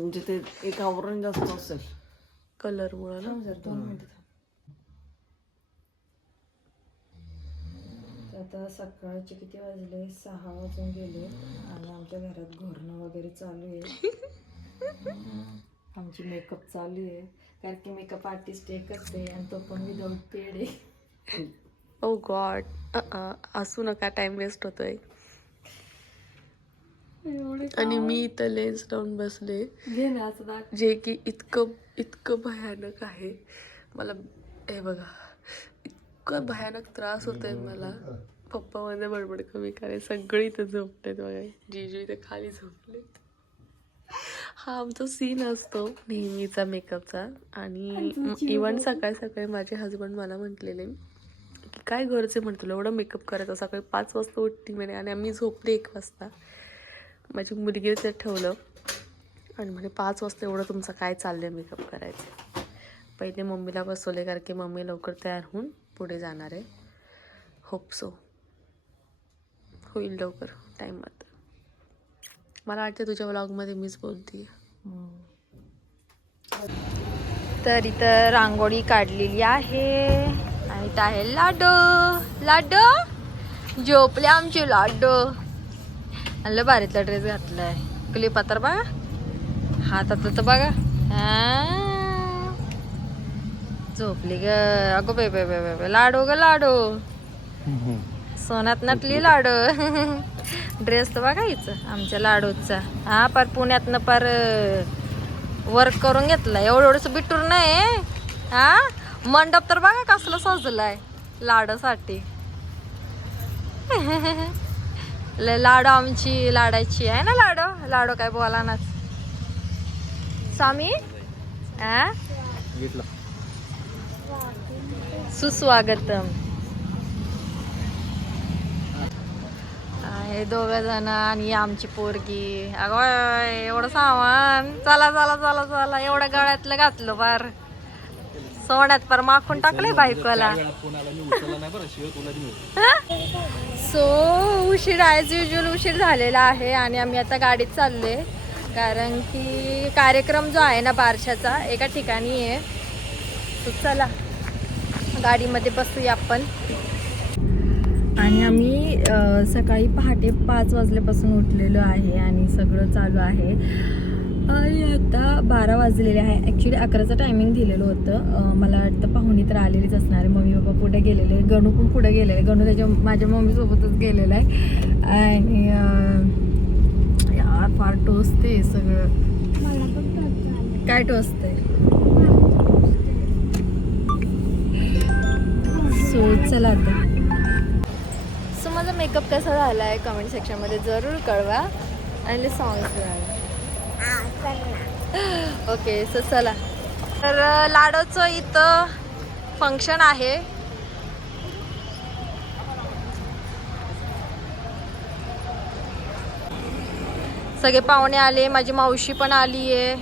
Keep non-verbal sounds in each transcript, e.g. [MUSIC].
म्हणजे ते एक आवरण जास्त असेल कलर मुळे ना जर दोन मिनिटं आता सकाळचे किती वाजले सहा वाजून गेले आणि आमच्या घरात घोरणं वगैरे चालू आहे आमची मेकअप चालू आहे कारण की मेकअप आर्टिस्ट एकच आहे आणि तो पण विदाऊट पेड आहे ओ गॉड असू नका टाइम वेस्ट होतोय आणि मी इथं लेन्स लावून बसले. जे की इतकं इतकं भयानक आहे. मला हे बघा इतकं भयानक त्रास होतोय मला. पप्पा मध्ये बडबड कमी करे सगळे इथं झोपलेत बघा. जीजू इथे खाली झोपलेत. हा आमचा सीन असतो नेहमीचा मेकअपचा. आणि इव्हन सकाळी सकाळी माझे हजबंड मला म्हटलेले की काय घरचे? म्हण तुला एवढं मेकअप करायचं सकाळी पाच वाजता उठती म्हणे आणि आम्ही झोपले एक वाजता. माझी मुलगी ते ठेवलं. आणि म्हणे पाच वाजता एवढं तुमचं काय चाललं आहे मेकअप करायचं? पहिले मम्मीला बसवले कारण की मम्मी लवकर तयार होऊन पुढे जाणार आहे. होप सो होईल लवकर टाईमात मला वाटतं तुझ्या व्लॉगमध्ये मीच बोलते तर इथं रांगोळी काढलेली आहे. आणि आहे लाडो. लाडो? झोपले आमचे लाडो. आणलं भारीतला ड्रेस घातलाय. क्लिप तर बघा. हातात तर बघा. झोपली ग. अगो बे बे बे बे बे. लाडो ग लाडो. सोन्यात नटली लाडो. ड्रेस तर बघा हिचं आमच्या लाडूचा. हा पार पुण्यातनं पार वर्क करून घेतला एवढं एवढंच बिटूर नाही हा? मंडप तर बघा कसलं सजलाय लाडूसाठी. [LAUGHS] लाडू आमची लाडाची आहे ना लाडू? लाडू काय बोला ना स्वामी? हा सुस्वागतम. हे दोघ जण आणि आमची पोरगी. अगं एवढं सामान. चला चला चला चला. एवढ्या गळ्यातलं घातलं पार सोन्यात पार माखून टाकलंय बायकोला. सो उशीर ॲज युजल उशीर झालेला आहे आणि आम्ही आता गाडीत चाललोय. कारण की कार्यक्रम जो आहे ना बारशाचा एका ठिकाणी आहे. चला गाडीमध्ये बसूया आपण. आणि आम्ही सकाळी पहाटे पाच वाजल्यापासून उठलेलो आहे आणि सगळं चालू आहे. आणि आता बारा वाजलेले आहे. ॲक्च्युली अकराचं टायमिंग दिलेलं होतं. मला वाटतं पाहुणी तर आलेलीच असणार. आहे मम्मी पप्पा पुढे गेलेले. गणू पण पुढे गेलेले. गणू त्याच्या माझ्या मम्मीसोबतच गेलेला आहे. आणि यार फार टोचते सगळं. काय टोचते सो चला आता. सो माझा मेकअप कसा झाला आहे कमेंट सेक्शनमध्ये जरूर कळवा. आणि सॉंग्स ओके सो चला. तर अ, लाडोचं इथं फंक्शन आहे. सगळे पाहुणे आले माझी मावशी पण आली आहे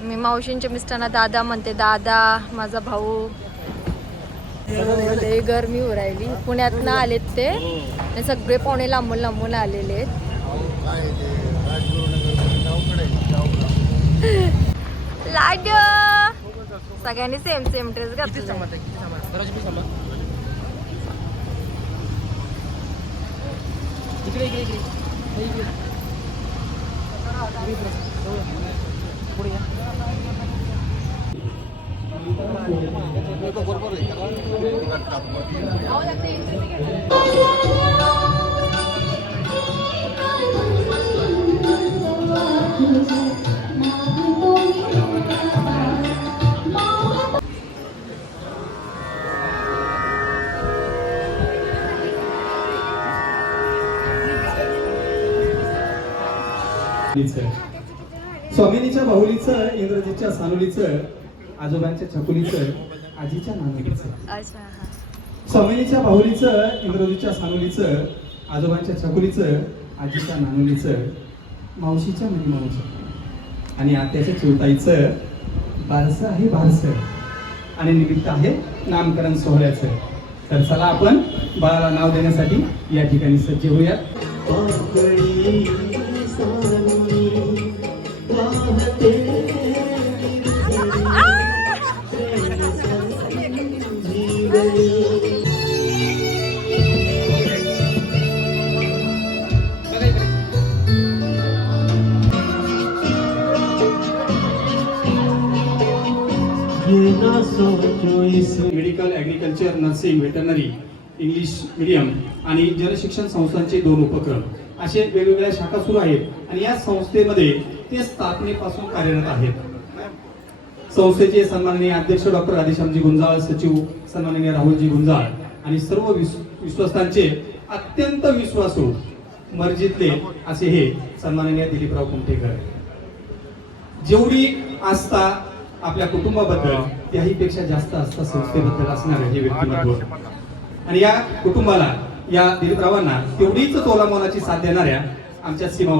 मी मावशींच्या मिस्टरांना दादा म्हणते दादा माझा भाऊ. लय गरमी हो राहिली. पुण्यातनं आलेत ते. सगळे पाहुणे लांबून लांबून आलेले आहेत. लाड. सगळ्यांनी सेम सेम ड्रेस घातला स्वामिनीच्या बाहुलीचं इंद्रजीच्या सानुलीचं आजोबांच्या छकुलीचं आजीच्या नानुलीचं अच्छा हा. स्वामिनीच्या बाहुलीचं इंद्रजीच्या सानुलीचं आजोबांच्या छकुलीचं आजीच्या नानुलीचं मावशीच्या मनी मावशीचं आणि आत्याच्या चिवताईचं बारसं आहे बारसं. आणि निमित्त आहे नामकरण सोहळ्याचं. तर चला आपण बाळाला नाव देण्यासाठी या ठिकाणी सज्ज होऊया. Medical agriculture nursing veterinary English medium आणि जलशिक्षण संस्थांचे दोन उपक्रम. असे वेगवेगळ्या शाखा सुरू आहेत आणि या संस्थेमध्ये ते स्थापनेपासून कार्यरत आहेत. संस्थेचे सन्माननीय अध्यक्ष डॉक्टर आदिश्यामजी गुंजाळ सचिव सन्माननीय राहुलजी गुंजाळ आणि सर्व विश्वस्तांचे अत्यंत विश्वासू मर्जीतले असे हे सन्माननीय दिलीपराव कुमठेकर. जेवढी आस्था आपल्या कुटुंबाबद्दल त्याही पेक्षा जास्त आस्था संस्थेबद्दल असणार हे व्यक्तिमत्व. आणि या कुटुंबाला या दिलीपरावांना तेवढीच तोलामोलाची साथ देणाऱ्या आमच्या सीमा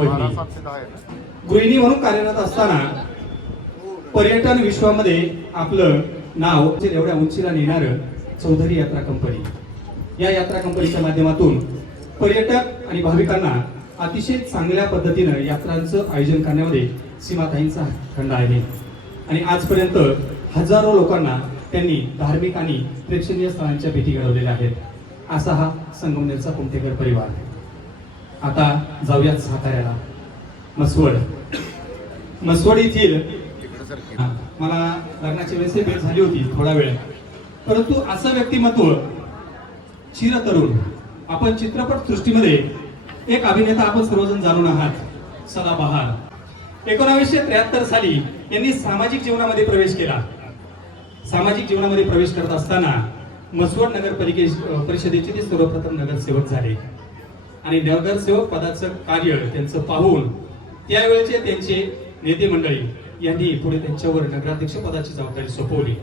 गृहिणी म्हणून कार्यरत असताना पर्यटन विश्वामध्ये आपलं नाव जे एवढ्या उंचीला नेणार चौधरी यात्रा कंपनी या यात्रा कंपनीच्या माध्यमातून पर्यटक आणि भाविकांना अतिशय चांगल्या पद्धतीनं यात्रांचं आयोजन करण्यामध्ये सीमाताईंचा खंड आहे. आणि आजपर्यंत हजारो लोकांना त्यांनी धार्मिक आणि प्रेक्षणीय स्थळांच्या भेटी घडवलेल्या आहेत. असा हा संगमनेरचा कुमटेकर परिवार. आता जाऊयात साताऱ्याला. मसवड. मसवड येथील मला लग्नाच्या वेळेस भेट झाली होती थोडा वेळ. परंतु असं व्यक्तिमत्व चिर तरुण आपण चित्रपट सृष्टीमध्ये एक अभिनेता आपण सर्वजण जाणून आहात सदाबहार एकोणावीसशे त्र्याहत्तर साली यांनी सामाजिक जीवनामध्ये प्रवेश केला. सामाजिक जीवनामध्ये प्रवेश करत असताना मसवड नगरपालिके परिषदेचे ते सर्वप्रथम नगरसेवक झाले. आणि नगरसेवक पदाचं कार्य त्यांचं पाहून त्यावेळेचे त्यांचे नेते मंडळी यांनी पुढे त्यांच्यावर नगराध्यक्ष पदाची जबाबदारी सोपवली.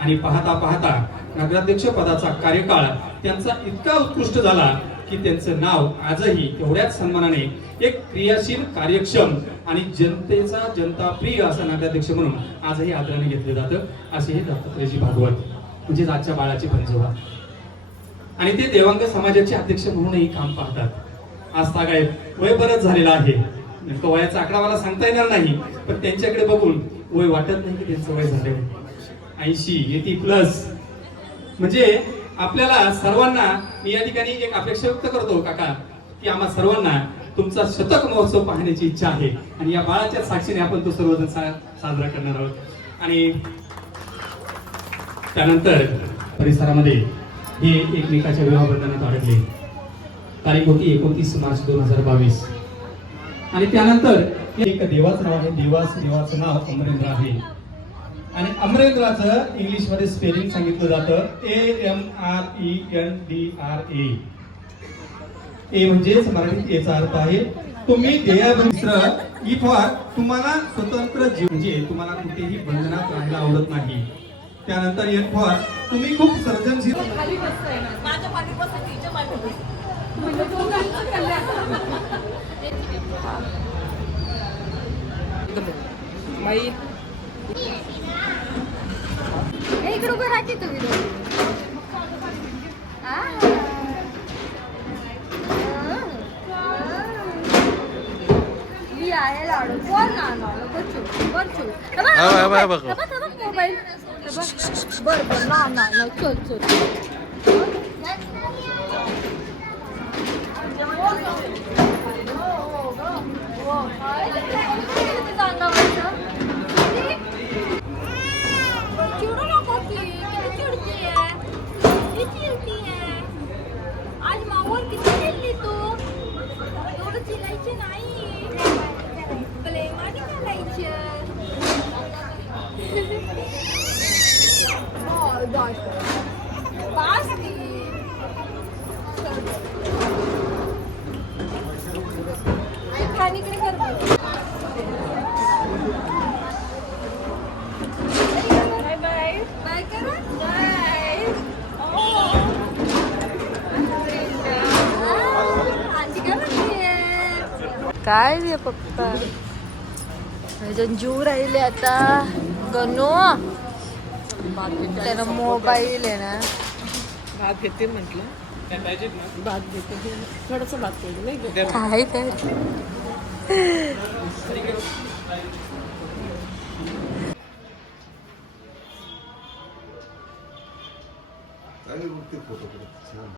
आणि पाहता पाहता नगराध्यक्ष पदाचा कार्यकाळ त्यांचा इतका उत्कृष्ट झाला की त्यांचं नाव आजही तेवढ्याच सन्मानाने एक क्रियाशील कार्यक्षम आणि जनतेचा जनता प्रिय असा नगराध्यक्ष म्हणून आजही आदराने घेतलं जातं असे हे दत्तात्रयजी भागवत म्हणजेच आजच्या बाळाची पंजोबा. आणि ते देवांग समाजाचे अध्यक्ष म्हणूनही काम पाहतात. आज तागायत वय बरंच झालेलं आहे. नेमकं वयाचा आकडा मला सांगता येणार नाही पण त्यांच्याकडे बघून वय वाटत नाही की त्यांचं वय झालं ऐंशी एटी प्लस म्हणजे आपल्याला सर्वांना मी या ठिकाणी एक अपेक्षा व्यक्त करतो काका की आम्हा सर्वांना तुमचा शतक महोत्सव पाहण्याची इच्छा आहे. आणि या बाळाच्या साक्षीने आपण तो सर्वजण सा- साजरा करणार आहोत. आणि त्यानंतर परिसरामध्ये हे एकमेकाच्या विवाहबंधनात अडकले. तारीख होती एकोणतीस मार्च दोन हजार बावीस. आणि त्यानंतर एक देवाचं नाव आहे देवास देवाचं नाव अमरेंद्र आहे. आणि अमरेंद्राचं इंग्लिशमध्ये स्पेलिंग सांगितलं जातं A M R E N D R A A म्हणजेच मराठीत एचा अर्थ आहे तुम्ही ई फॉर तुम्हाला स्वतंत्र जीव म्हणजे तुम्हाला कुठेही बंधनात राहायला आवडत नाही. त्यानंतर एन फॉर तुम्ही खूप सर्जनशील. बाई इकडे उभं राहा की तुम्ही. आ. ही आहे लाडू कोण ना लाडू बच्चू बच्चू हे बघ, हा, हा, हा, बघ. हे बघ, हे बघ मोबाईल हे बघ. बर बर ना ना ना चल चल चिडू नको की किती चिडतीये किती चिडतीये आज मावर किती चिडली तू एवढं चिडायची नाही प्रेमाने करायचं बॉय बॉय बास की खाणीकडे कर बाय बाय बाय करा बाय आजी काय म्हणते काय रे पप्पा जीव राहिले आता. गणू त्याला मोबाईल आहे ना. भात घेते म्हटलं. भात घेते. थोडस भात घेते नाही काय काय फोटो